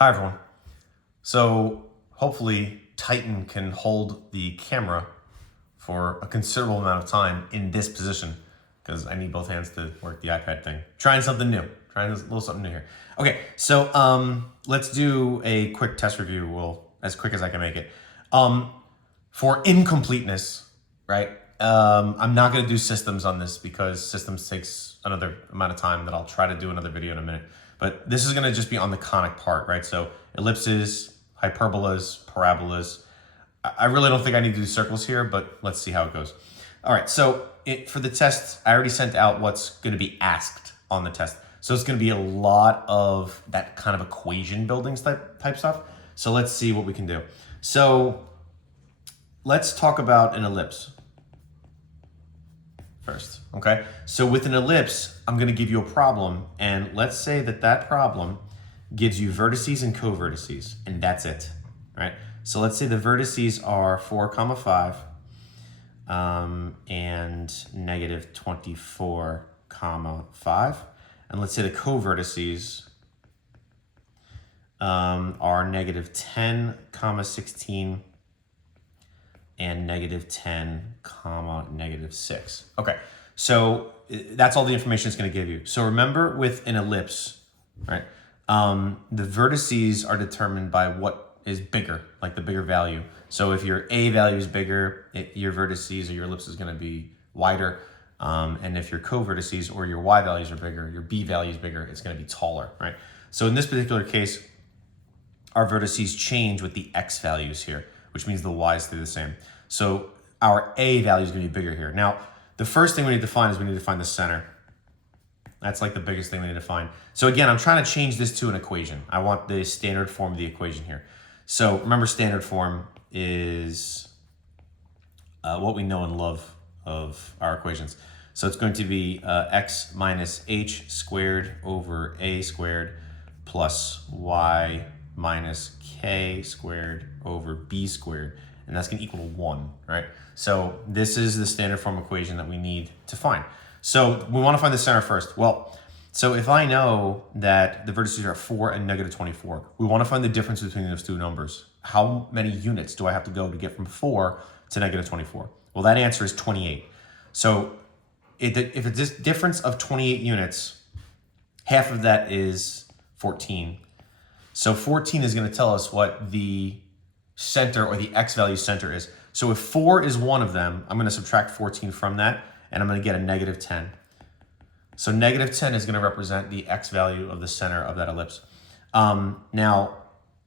Hi everyone. So hopefully Titan can hold the camera for a considerable amount of time in this position because I need both hands to work the iPad thing. Trying something new. Trying a little something new here. Okay, so let's do a quick test review. Well, as quick as I can make it. For incompleteness, right? I'm not going to do systems on this because systems takes another amount of time that I'll try to do another video in a minute. But this is going to just be on the conic part, right? So ellipses, hyperbolas, parabolas. I really don't think I need to do circles here, but let's see how it goes. All right, so for the test, I already sent out what's going to be asked on the test. So it's going to be a lot of that kind of equation building type stuff. So let's see what we can do. So let's talk about an ellipse first, okay? So with an ellipse, I'm gonna give you a problem, and let's say that problem gives you vertices and co-vertices, and that's it, right? So let's say the vertices are 4, 5, and negative 24, 5, and let's say the co-vertices are negative 10, 16, and negative 10, negative 6. Okay, so that's all the information it's going to give you. So remember with an ellipse, right, the vertices are determined by what is bigger, like the bigger value. So if your A value is bigger, your vertices or your ellipse is going to be wider. And if your co-vertices or your Y values are bigger, your B value is bigger, it's going to be taller, right? So in this particular case, our vertices change with the X values here, which means the Y's stay the same. So our A value is going to be bigger here. Now, the first thing we need to find is we need to find the center. That's like the biggest thing we need to find. So again, I'm trying to change this to an equation. I want the standard form of the equation here. So remember, standard form is what we know and love of our equations. So it's going to be x minus h squared over a squared plus y minus k squared over b squared, and that's going to equal 1, right? So this is the standard form equation that we need to find. So we want to find the center first. Well, so if I know that the vertices are 4 and negative 24, we want to find the difference between those two numbers. How many units do I have to go to get from 4 to negative 24? Well, that answer is 28. So if it's this difference of 28 units, half of that is 14. So 14 is going to tell us what the center or the X value center is. So if 4 is one of them, I'm going to subtract 14 from that, and I'm going to get a negative 10. So negative 10 is going to represent the X value of the center of that ellipse. Now,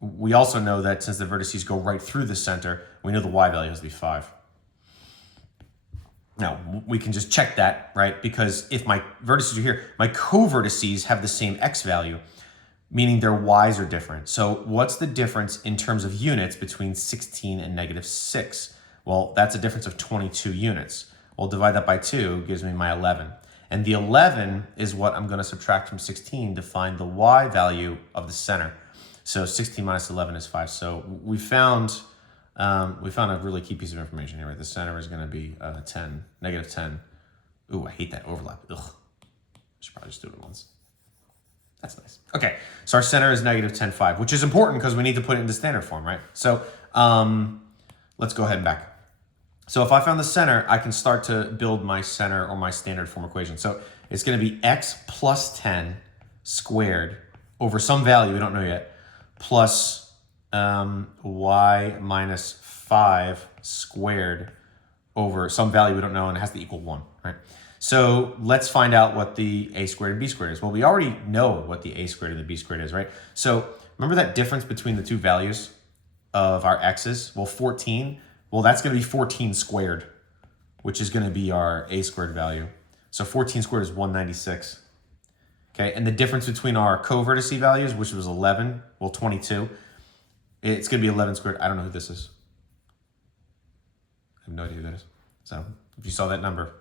we also know that since the vertices go right through the center, we know the Y value has to be 5. Now, we can just check that, right? Because if my vertices are here, my co-vertices have the same X value, meaning their Y's are different. So what's the difference in terms of units between 16 and negative 6? Well, that's a difference of 22 units. We'll divide that by 2, gives me my 11. And the 11 is what I'm going to subtract from 16 to find the Y value of the center. So 16 minus 11 is 5. So we found a really key piece of information here, right? The center is going to be 10, negative 10. Ooh, I hate that overlap. Ugh. I should probably just do it once. That's nice. Okay, so our center is negative 10, 5, which is important because we need to put it into standard form, right? So let's go ahead and back. So if I found the center, I can start to build my center or my standard form equation. So it's going to be x plus 10 squared over some value we don't know yet, plus y minus 5 squared over some value we don't know, and it has to equal 1, right? So let's find out what the a squared and b squared is. Well, we already know what the a squared and the b squared is, right? So remember that difference between the two values of our x's? Well, 14, well, that's going to be 14 squared, which is going to be our a squared value. So 14 squared is 196. Okay, and the difference between our co-vertice values, which was 11, well, 22, it's going to be 11 squared. I don't know who this is. I have no idea who that is. So if you saw that number,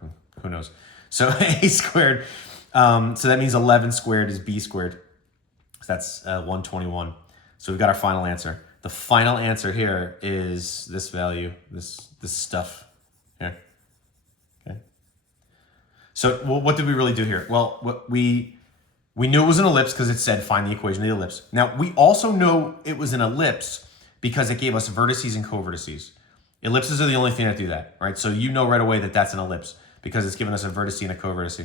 who knows? So a squared, so that means 11 squared is b squared. So that's 121. So we've got our final answer. The final answer here is this value, this stuff here. Okay. So what did we really do here? Well, we We knew it was an ellipse because it said find the equation of the ellipse. Now, we also know it was an ellipse because it gave us vertices and covertices. Ellipses are the only thing that do that, right? So you know right away that that's an ellipse because it's giving us a vertice and a covertice.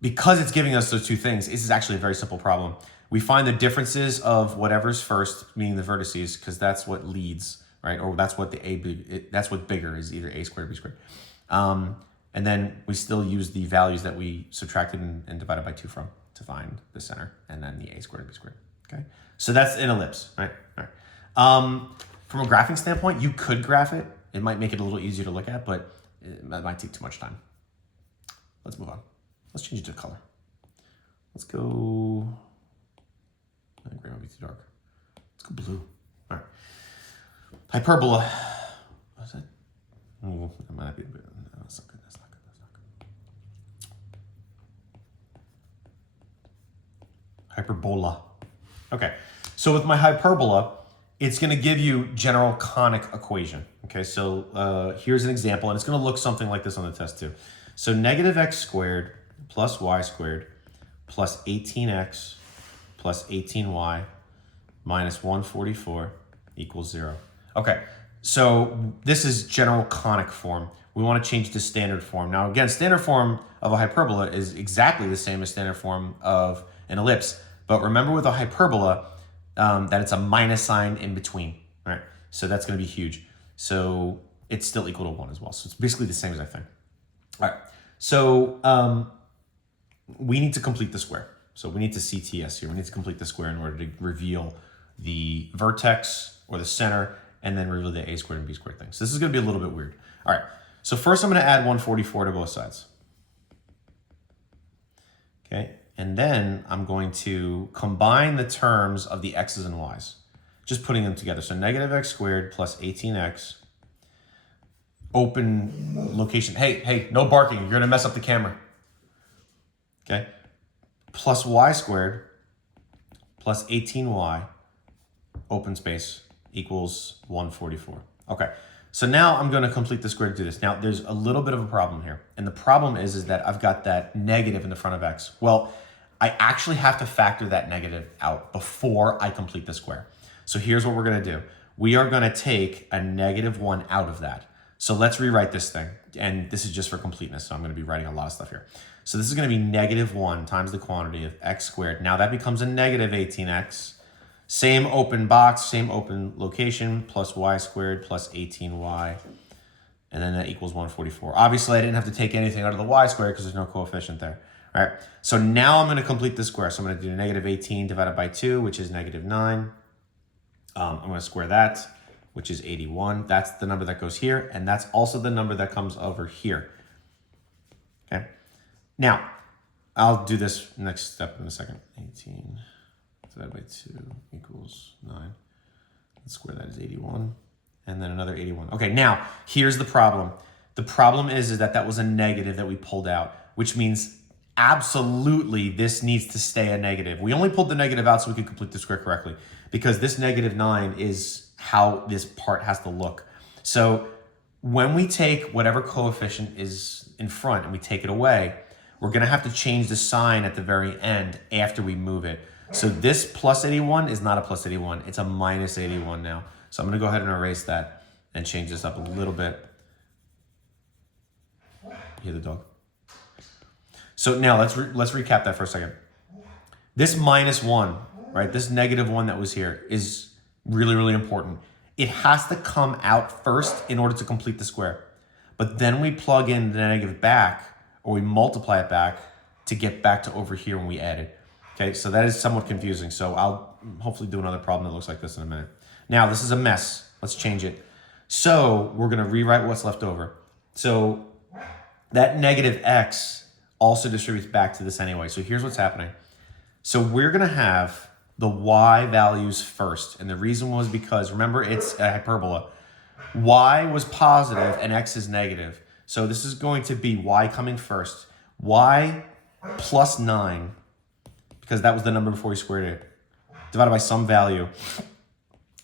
Because it's giving us those two things, this is actually a very simple problem. We find the differences of whatever's first, meaning the vertices, because that's what leads, right? Or that's what that's what bigger is, either a squared or b squared. And then we still use the values that we subtracted and divided by 2 from to find the center, and then the a squared and b squared. Okay, so that's an ellipse, right? All right. From a graphing standpoint, you could graph it. It might make it a little easier to look at, but it might take too much time. Let's move on. Let's change it to color. Let's go. Gray might be too dark. Let's go blue. All right. Hyperbola. What's that? Oh, that might not be. No, that's not good. That's not good. That's not good. Hyperbola. Okay. So with my hyperbola, it's going to give you general conic equation. Okay. So here's an example, and it's going to look something like this on the test too. So negative x squared plus y squared plus 18x plus 18y minus 144 equals 0. Okay, so this is general conic form. We want to change to standard form. Now again, standard form of a hyperbola is exactly the same as standard form of an ellipse. But remember with a hyperbola that it's a minus sign in between, right? So that's going to be huge. So it's still equal to 1 as well. So it's basically the same as I think. All right, so we need to complete the square. So we need to CTS here. We need to complete the square in order to reveal the vertex or the center and then reveal the a squared and b squared thing. So this is going to be a little bit weird. All right, so first I'm going to add 144 to both sides. Okay, and then I'm going to combine the terms of the x's and y's, just putting them together. So negative x squared plus 18x, open location. Hey, no barking. You're going to mess up the camera. Okay, plus y squared plus 18y, open space, equals 144. Okay, so now I'm going to complete the square to do this. Now, there's a little bit of a problem here. And the problem is that I've got that negative in the front of x. Well, I actually have to factor that negative out before I complete the square. So here's what we're going to do. We are going to take a -1 out of that. So let's rewrite this thing. And this is just for completeness, so I'm going to be writing a lot of stuff here. So this is going to be -1 times the quantity of x squared. Now that becomes a -18x. Same open box, same open location, plus y squared plus 18y. And then that equals 144. Obviously, I didn't have to take anything out of the y squared because there's no coefficient there. All right, so now I'm going to complete the square. So I'm going to do -18 divided by 2, which is -9. I'm going to square that, which is 81. That's the number that goes here, and that's also the number that comes over here. Okay. Now, I'll do this next step in a second. 18 divided by 2 equals 9. Let's square that is 81. And then another 81. Okay, now, here's the problem. The problem is that that was a negative that we pulled out, which means absolutely this needs to stay a negative. We only pulled the negative out so we could complete the square correctly, because this -9 is how this part has to look. So when we take whatever coefficient is in front and we take it away, we're going to have to change the sign at the very end after we move it. So this plus 81 is not a plus 81. It's a minus 81 now. So I'm going to go ahead and erase that and change this up a little bit. You hear the dog? So now let's recap that for a second. This -1, right? This -1 that was here is really, really important. It has to come out first in order to complete the square. But then we plug in the negative back, or we multiply it back to get back to over here when we add it. Okay, so that is somewhat confusing. So I'll hopefully do another problem that looks like this in a minute. Now, this is a mess. Let's change it. So we're going to rewrite what's left over. So that -x also distributes back to this anyway. So here's what's happening. So we're going to have the y values first. And the reason was because, remember, it's a hyperbola. Y was positive and x is negative. So this is going to be y coming first. Y plus 9, because that was the number before we squared it, divided by some value,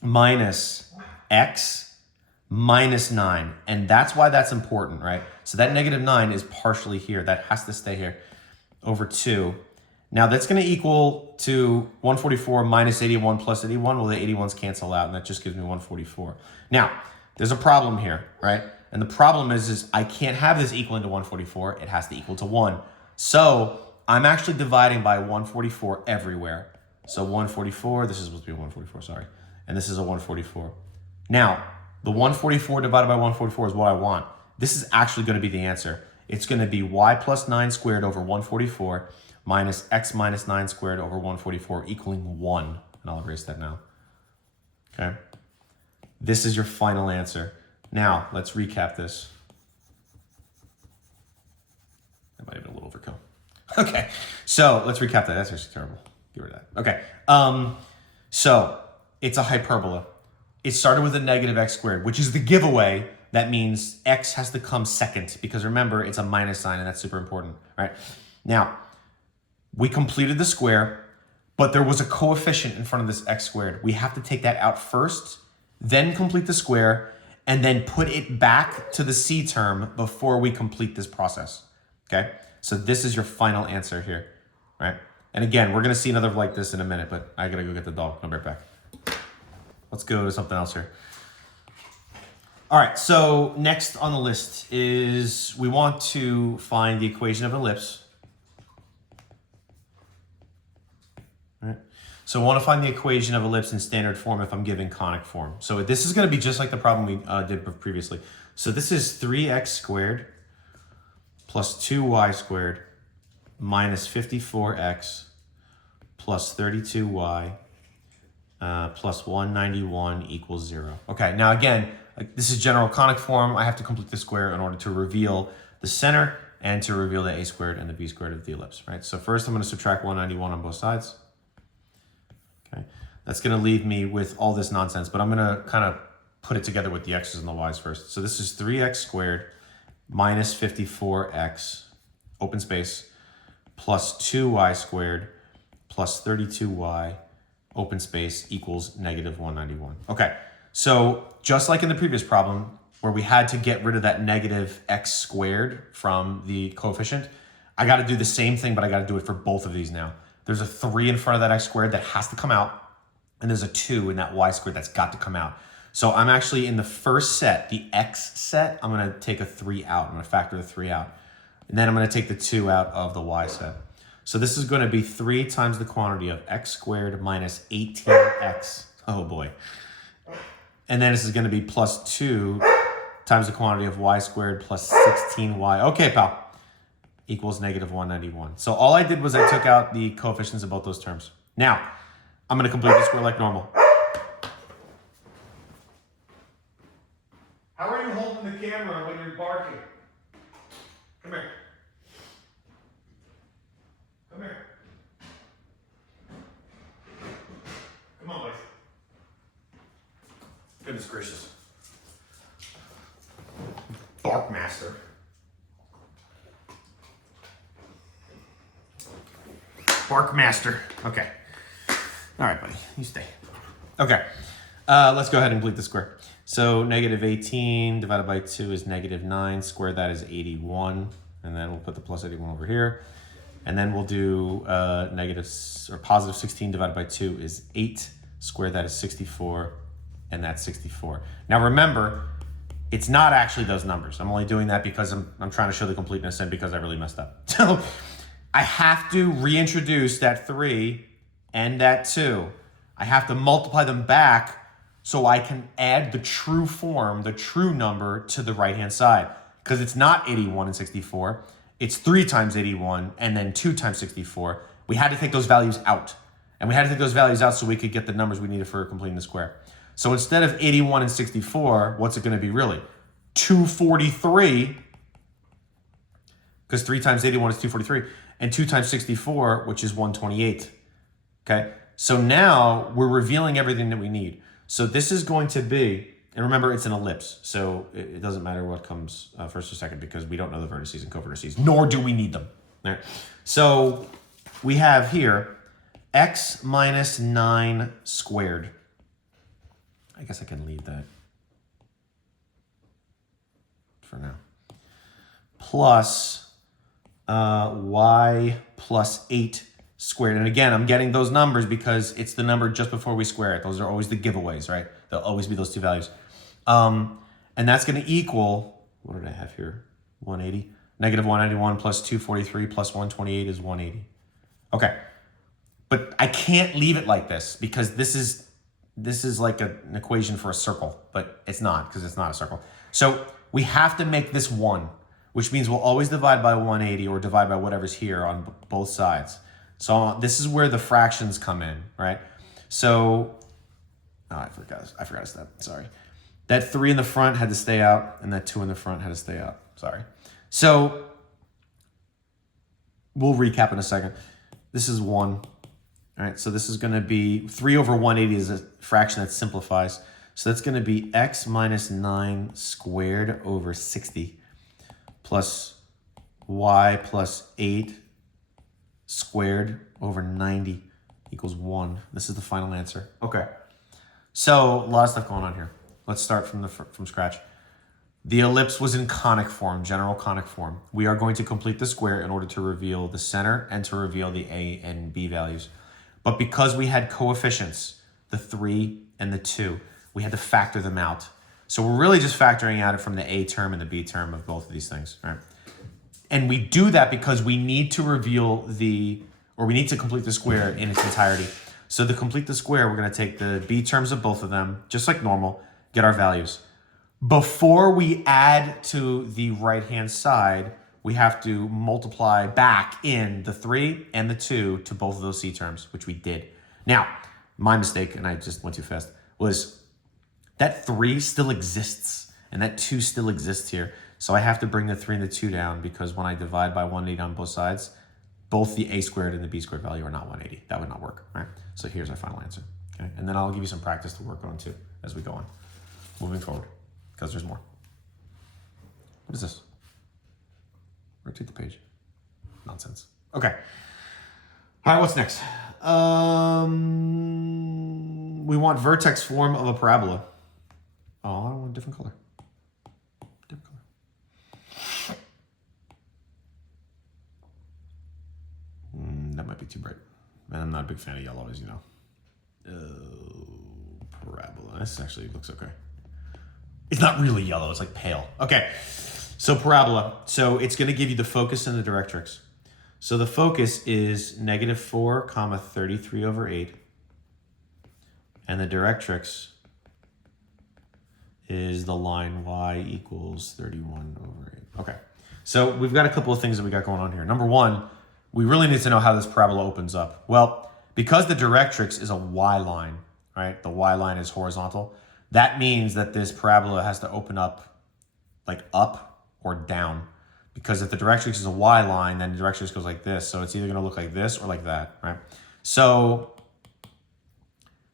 minus x minus 9. And that's why that's important, right? So that -9 is partially here. That has to stay here. over 2. Now that's going to equal to 144 minus 81 plus 81. Well, the 81s cancel out, and that just gives me 144. Now, there's a problem here, right? And the problem is I can't have this equal into 144. It has to equal to 1. So I'm actually dividing by 144 everywhere. So 144, this is supposed to be 144, sorry. And this is a 144. Now, the 144 divided by 144 is what I want. This is actually going to be the answer. It's going to be y plus 9 squared over 144 minus x minus 9 squared over 144 equaling 1. And I'll erase that now. Okay. This is your final answer. Now, let's recap this. That might have been a little overkill. Okay, so let's recap that. That's actually terrible. Get rid of that. Okay, so it's a hyperbola. It started with a negative x squared, which is the giveaway. That means x has to come second because remember, it's a minus sign and that's super important, right? Now, we completed the square, but there was a coefficient in front of this x squared. We have to take that out first, then complete the square, and then put it back to the c term before we complete this process, okay? So this is your final answer here, right? And again, we're gonna see another like this in a minute, but I gotta go get the dog. I'll be right back. Let's go to something else here. All right, so next on the list is we want to find the equation of an ellipse. All right. So I want to find the equation of ellipse in standard form if I'm given conic form. So this is going to be just like the problem we did previously. So this is 3x squared plus 2y squared minus 54x plus 32y plus 191 equals 0. Okay, now again, this is general conic form. I have to complete the square in order to reveal the center and to reveal the a squared and the b squared of the ellipse, right? So first I'm going to subtract 191 on both sides. Okay, that's going to leave me with all this nonsense, but I'm going to kind of put it together with the x's and the y's first. So this is 3x squared minus 54x, open space, plus 2y squared plus 32y, open space, equals negative 191. Okay, so just like in the previous problem where we had to get rid of that negative x squared from the coefficient, I got to do the same thing, but I got to do it for both of these now. There's a 3 in front of that x squared that has to come out, and there's a 2 in that y squared that's got to come out. So I'm actually in the first set, the x set, I'm going to take a 3 out. I'm going to factor the 3 out. And then I'm going to take the 2 out of the y set. So this is going to be 3 times the quantity of x squared minus 18x. Oh boy. And then this is going to be plus 2 times the quantity of y squared plus 16y. Okay, pal. Equals negative 191. So all I did was I took out the coefficients of both those terms. Now, I'm going to complete the square like normal. How are you holding the camera when you're barking? Come here. Come here. Come on, buddy. Goodness gracious. Bark master. Bark master. Okay. All right, buddy. You stay. Okay. Let's go ahead and complete the square. So negative 18 divided by 2 is negative 9. Square that is 81. And then we'll put the plus 81 over here. And then we'll do positive 16 divided by 2 is 8. Square that is 64. And that's 64. Now remember, it's not actually those numbers. I'm only doing that because I'm trying to show the completeness and because I really messed up. So I have to reintroduce that 3 and that 2. I have to multiply them back so I can add the true form, the true number to the right-hand side. Because it's not 81 and 64. It's 3 times 81 and then 2 times 64. We had to take those values out. And we had to take those values out so we could get the numbers we needed for completing the square. So instead of 81 and 64, what's it going to be really? 243, because 3 times 81 is 243, and 2 times 64, which is 128. Okay, so now we're revealing everything that we need. So this is going to be, and remember it's an ellipse, so it doesn't matter what comes first or second because we don't know the vertices and covertices, nor do we need them. All right. So we have here x minus 9 squared. I guess I can leave that for now. Plus y plus 8 squared. And again, I'm getting those numbers because it's the number just before we square it. Those are always the giveaways, right? There'll always be those two values. And that's going to equal, what did I have here? 180. Negative 191 plus 243 plus 128 is 180. Okay. But I can't leave it like this because this is like an equation for a circle, but it's not because it's not a circle. So we have to make this 1, which means we'll always divide by 180 or divide by whatever's here on both sides. So this is where the fractions come in, right? So, oh, I forgot a step, sorry. That 3 in the front had to stay out and that 2 in the front had to stay out, sorry. So we'll recap in a second. This is 1. All right, so this is going to be 3 over 180 is a fraction that simplifies. So that's going to be x minus 9 squared over 60 plus y plus 8 squared over 90 equals 1. This is the final answer. Okay, so a lot of stuff going on here. Let's start from scratch. The ellipse was in conic form, general conic form. We are going to complete the square in order to reveal the center and to reveal the a and b values. But because we had coefficients, the 3 and the 2, we had to factor them out. So we're really just factoring out it from the a term and the b term of both of these things, right? And we do that because we need to reveal we need to complete the square in its entirety. So to complete the square, we're going to take the b terms of both of them, just like normal, get our values. Before we add to the right-hand side, we have to multiply back in the 3 and the 2 to both of those c terms, which we did. Now, my mistake, and I just went too fast, was that 3 still exists and that 2 still exists here. So I have to bring the 3 and the 2 down because when I divide by 180 on both sides, both the a squared and the b squared value are not 180. That would not work, right? So here's our final answer, okay? And then I'll give you some practice to work on too as we go on, moving forward, because there's more. What is this? Rotate the page. Nonsense. Okay. All right, what's next? We want vertex form of a parabola. Oh, I want a different color. Different color. That might be too bright. And I'm not a big fan of yellow, as you know. Parabola. This actually looks okay. It's not really yellow. It's like pale. Okay. So parabola. So it's going to give you the focus and the directrix. So the focus is negative 4 comma 33 over 8. And the directrix is the line y equals 31 over 8. Okay. So we've got a couple of things that we got going on here. Number one, we really need to know how this parabola opens up. Well, because the directrix is a y line, right? The y line is horizontal. That means that this parabola has to open up like up or down. Because if the directrix is a y line, then the directrix goes like this. So it's either going to look like this or like that, right? So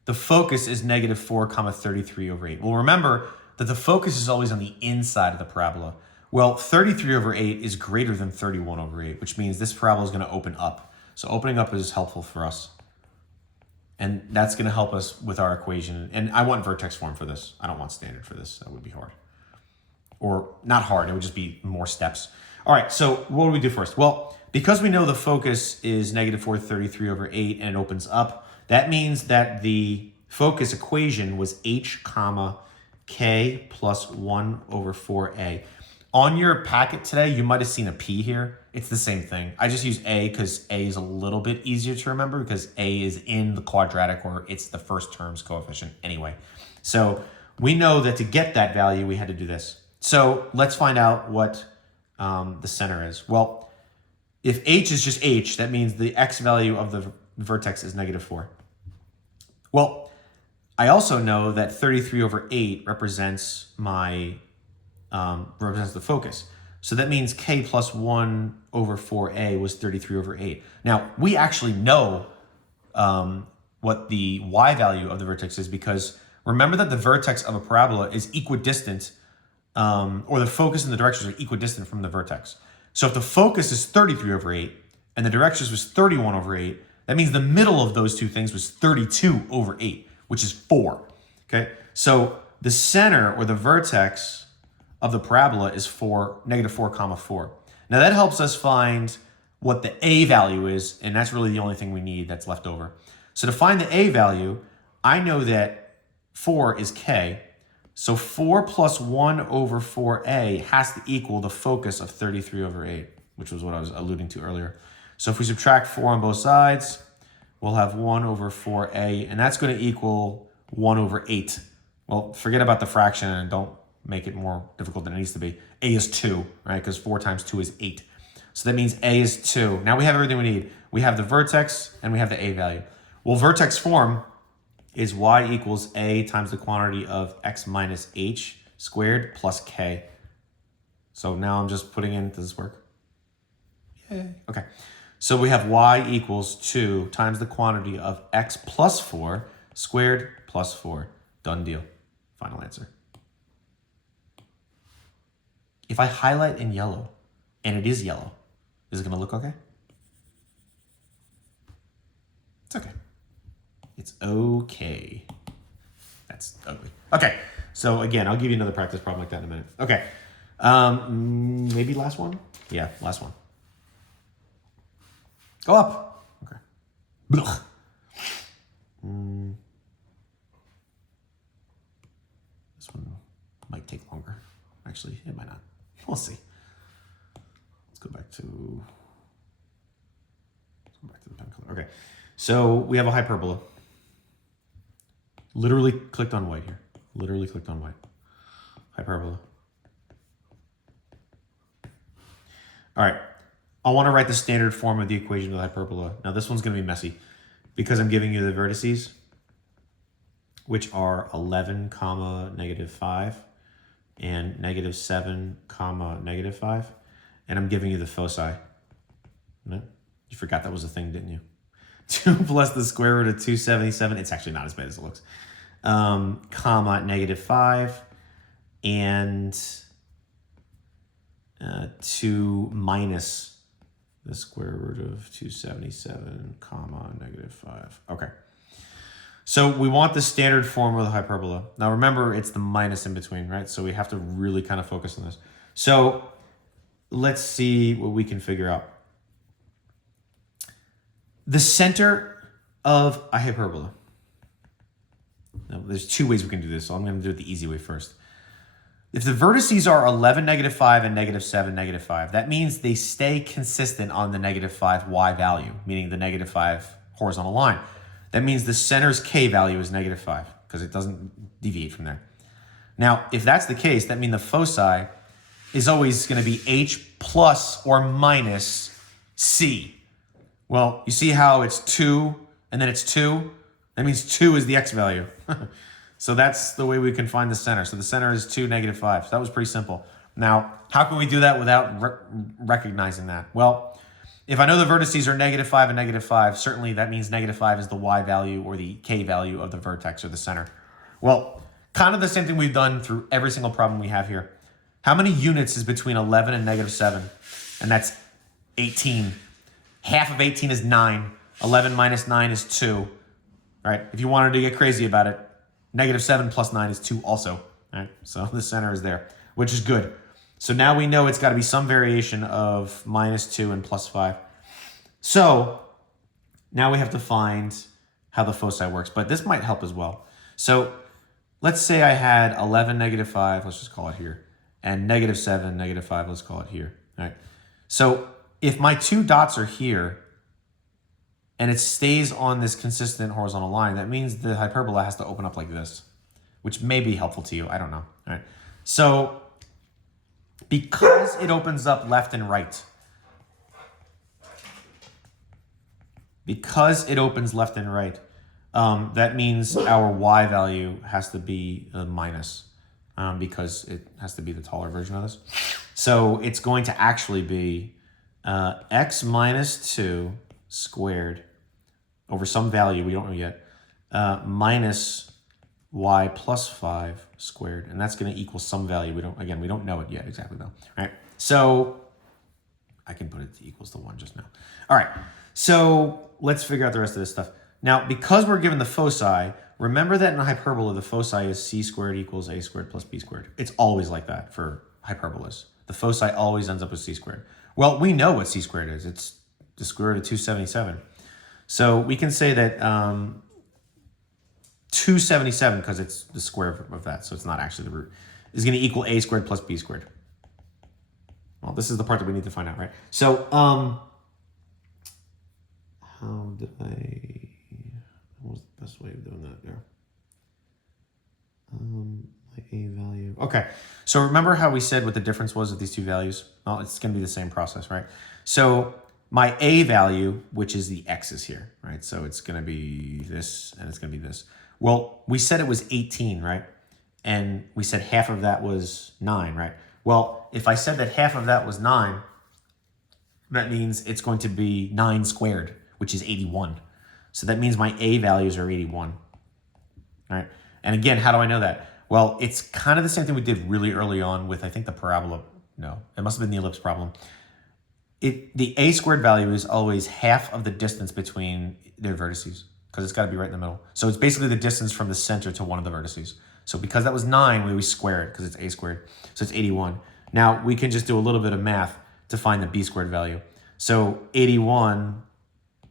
the focus is negative 4 comma 33 over 8. Well, remember that the focus is always on the inside of the parabola. Well, 33 over 8 is greater than 31 over 8, which means this parabola is going to open up. So opening up is helpful for us. And that's going to help us with our equation. And I want vertex form for this. I don't want standard for this. That would be hard. Or not hard. It would just be more steps. All right, so what do we do first? Well, because we know the focus is negative 433 over 8 and it opens up, that means that the focus equation was h comma k plus 1 over 4a. On your packet today, you might have seen a p here. It's the same thing. I just use a because a is a little bit easier to remember because a is in the quadratic or it's the first term's coefficient anyway. So we know that to get that value, we had to do this. So let's find out what the center is. Well, if h is just h, that means the x value of the vertex is negative 4. Well, I also know that 33 over 8 represents my represents the focus. So that means k plus 1 over 4a was 33 over 8. Now, we actually know what the y value of the vertex is because remember that the vertex of a parabola is equidistant or the focus and the directions are equidistant from the vertex. So if the focus is 33 over 8 and the directions was 31 over 8, that means the middle of those two things was 32 over 8, which is 4. Okay, so the center or the vertex of the parabola is negative 4 comma 4. Now that helps us find what the a value is, and that's really the only thing we need that's left over. So to find the a value, I know that 4 is k, so 4 plus 1 over 4a has to equal the focus of 33 over 8, which was what I was alluding to earlier. So if we subtract 4 on both sides, we'll have 1 over 4a, and that's going to equal 1 over 8. Well, forget about the fraction and don't make it more difficult than it needs to be. A is 2, right? Because 4 times 2 is 8. So that means a is 2. Now we have everything we need. We have the vertex and we have the a value. Well, vertex form is y equals a times the quantity of x minus h squared plus k. So now I'm just putting in, does this work? Yay. Okay. So we have y equals 2 times the quantity of x plus 4 squared plus 4. Done deal. Final answer. If I highlight in yellow, and it is yellow, is it going to look okay? It's okay. It's okay. That's ugly. Okay. So again, I'll give you another practice problem like that in a minute. Okay. Maybe last one? Yeah, last one. Go up. Okay. Blech. This one might take longer. Actually, it might not. We'll see. Let's go back to the pen color. Okay. So we have a hyperbola. Literally clicked on white here. Literally clicked on white. Hyperbola. All right. I want to write the standard form of the equation of the hyperbola. Now this one's going to be messy because I'm giving you the vertices, which are 11 comma negative 5 and negative 7 comma negative 5. And I'm giving you the foci. No? You forgot that was a thing, didn't you? 2 plus the square root of 277. It's actually not as bad as it looks. Comma negative 5 and 2 minus the square root of 277 comma negative 5. Okay. So we want the standard form of the hyperbola. Now remember, it's the minus in between, right? So we have to really kind of focus on this. So let's see what we can figure out. The center of a hyperbola. Now, there's 2 ways we can do this, so I'm going to do it the easy way first. If the vertices are 11, negative 5, and negative 7, negative 5, that means they stay consistent on the negative 5 y value, meaning the negative 5 horizontal line. That means the center's k value is negative 5, because it doesn't deviate from there. Now, if that's the case, that means the foci is always going to be h plus or minus c. Well, you see how it's 2 and then it's 2? That means 2 is the x value. So that's the way we can find the center. So the center is 2, negative 5. So that was pretty simple. Now, how can we do that without recognizing that? Well, if I know the vertices are negative 5 and negative 5, certainly that means negative 5 is the y value or the k value of the vertex or the center. Well, kind of the same thing we've done through every single problem we have here. How many units is between 11 and negative 7? And that's 18. Half of 18 is 9. 11 minus 9 is 2. Right? If you wanted to get crazy about it, negative 7 plus 9 is 2 also. Right? So the center is there, which is good. So now we know it's got to be some variation of minus 2 and plus 5. So now we have to find how the foci works, but this might help as well. So let's say I had 11, negative 5, let's just call it here, and negative 7, negative 5, let's call it here. All right? So if my 2 dots are here, and it stays on this consistent horizontal line, that means the hyperbola has to open up like this, which may be helpful to you. I don't know. All right. So because it opens up left and right, that means our y value has to be a minus because it has to be the taller version of this. So it's going to actually be x minus 2 squared over some value we don't know yet, minus y plus 5 squared, and that's going to equal some value. We don't know it yet exactly though. All right, so I can put it equals to 1 just now. All right, so let's figure out the rest of this stuff. Now, because we're given the foci, remember that in a hyperbola, the foci is c squared equals a squared plus b squared. It's always like that for hyperbolas. The foci always ends up with c squared. Well, we know what c squared is. It's the square root of 277. So we can say that 277, because it's the square of that, so it's not actually the root, is going to equal a squared plus b squared. Well, this is the part that we need to find out, right? So how did what was the best way of doing that there? My a value. Okay, so remember how we said what the difference was of these two values? Well, it's going to be the same process, right? So my a value, which is the x's here, right? So it's going to be this and it's going to be this. Well, we said it was 18, right? And we said half of that was 9, right? Well, if I said that half of that was 9, that means it's going to be 9 squared, which is 81. So that means my a values are 81, right? And again, how do I know that? Well, it's kind of the same thing we did really early on with, I think, the parabola. No, it must have been the ellipse problem. The a squared value is always half of the distance between their vertices, because it's got to be right in the middle. So it's basically the distance from the center to one of the vertices. So because that was 9, we always square it because it's a squared. So it's 81. Now we can just do a little bit of math to find the b squared value. So 81,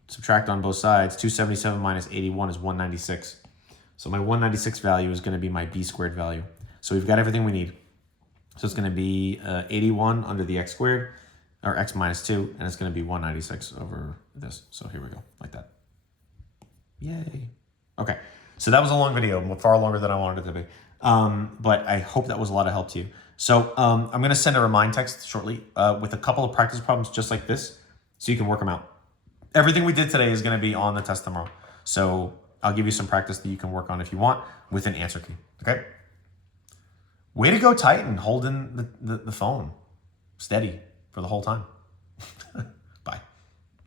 subtract on both sides, 277 minus 81 is 196. So my 196 value is going to be my b squared value. So we've got everything we need. So it's going to be 81 under the x squared, or x minus 2, and it's going to be 196 over this. So here we go, like that. Yay. Okay, so that was a long video, far longer than I wanted it to be. But I hope that was a lot of help to you. So I'm going to send a remind text shortly with a couple of practice problems just like this, so you can work them out. Everything we did today is going to be on the test tomorrow. So I'll give you some practice that you can work on if you want with an answer key, okay? Way to go, Titan, holding the phone steady for the whole time.